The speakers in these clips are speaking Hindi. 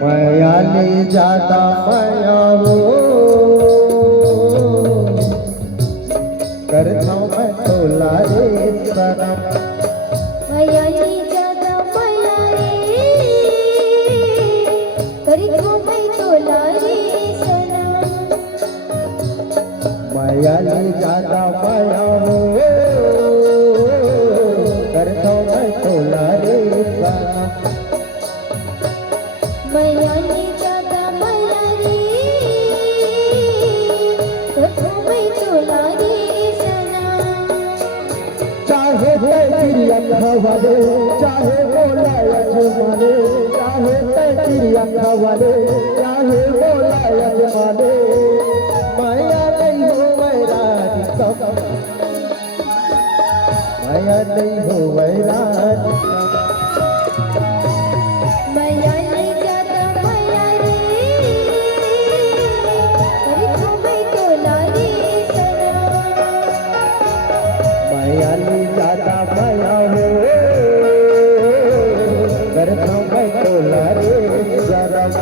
माया ले ज्यादा माया हो करता मैं तोला रे सनम। माया ले ज्यादा माया रे करता मैं तोला रे सनम। माया ले ज्यादा माया हो करता मैं तोला रे सनम। माया ले ज्यादा माया रे करता मैं तोला रे सनम। चाहे चिड़िया खवाले चाहे बोला यजमाने, चाहे चिड़िया खवाले चाहे बोला यजमाने, माया नहीं हो वैरानी सब, माया नहीं हो वैरानी सब। माया ले ज्यादा माया रे करता मैं तोला रे सनम। माया ले ज्यादा माया हो करता मैं तोला रे सनम।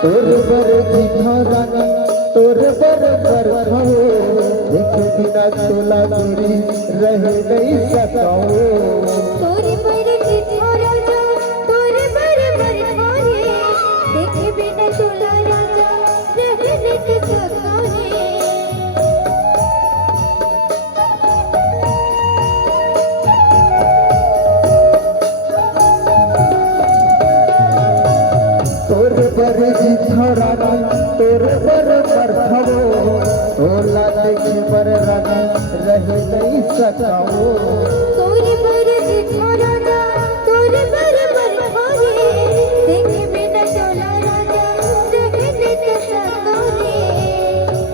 तोर बर दिखारानी तोर बर खाओ, देखे बिना तोला दूरी रह नहीं सकाओ। तोरे पर जितना राजा तोरे पर खाने, देखे बिना तोला राजा रह नहीं सकता है। तोर बर दिखारानी तोर बर खाओ, तोला देखे पर रानी रह नहीं सकाओ। तोरे पर जितना राजा तोरे पर खाने, देखे बिना तोला राजा रह नहीं सकता है।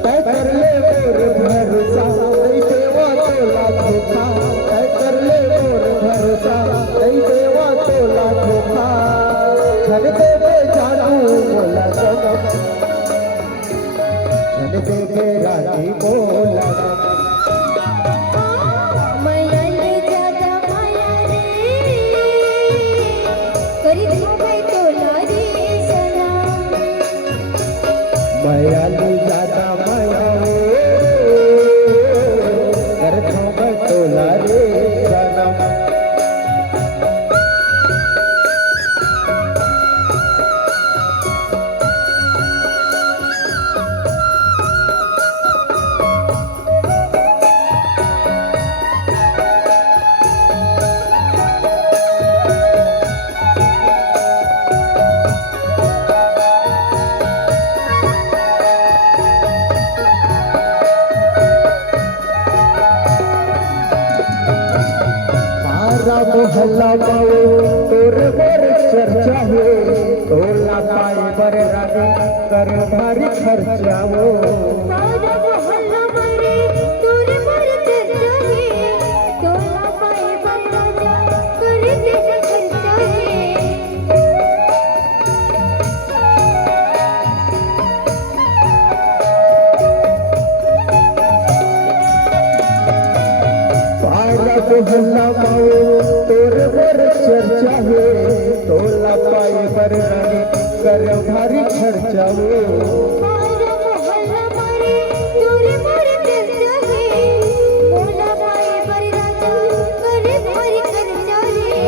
तय कर ले मोर भरोसा नहीं देवा तोला धोखा, तय कर ले मोर भरोसा नहीं देवा तोला धोखा। छन देवे जानू बोला सनम, छन देवे रानी बोला सनम। माया ले ज्यादा माया रे करता मैं तोला रे सनम। माया ले ज्यादा माया हो करता मैं तोला रे सनम। मोहल्ला पाओ तोर बर चर्चा हो, तोला पाए बर रानी कर भारी खर्चा हो। सारा मोहल्ला मरे तोरे पर चर्चा है, तोला पाए पर राजा करे जैसे खर्चा है। सारा मोहल्ला पाओ तोर बर चर्चा हो, तोला पाए बर रानी कर भारी खर्चा हो। सारा मोहल्ला मरे तोरे पर चर्चा है, तोला पाए पर राजा करे भारी खर्चा है।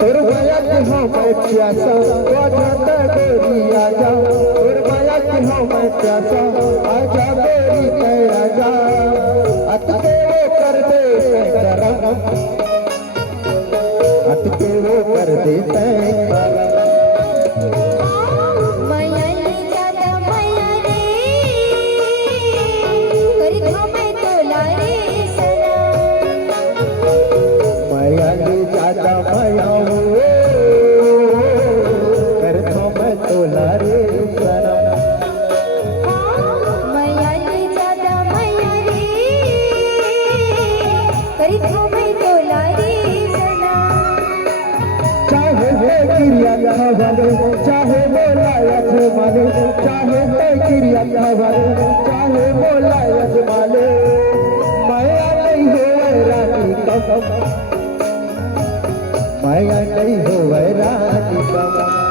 तोर माया के हम प्यासा वादा गोरी आजा, तोर माया के हम प्यासा आजा गोरी तय आजा। अटके वो कर दे करम, अटके वो कर दे तय करम। माया ले ज्यादा माया रे भवर चाहे मोला यजमाले माया नहीं हो रानी कम माया नहीं हो रानी कम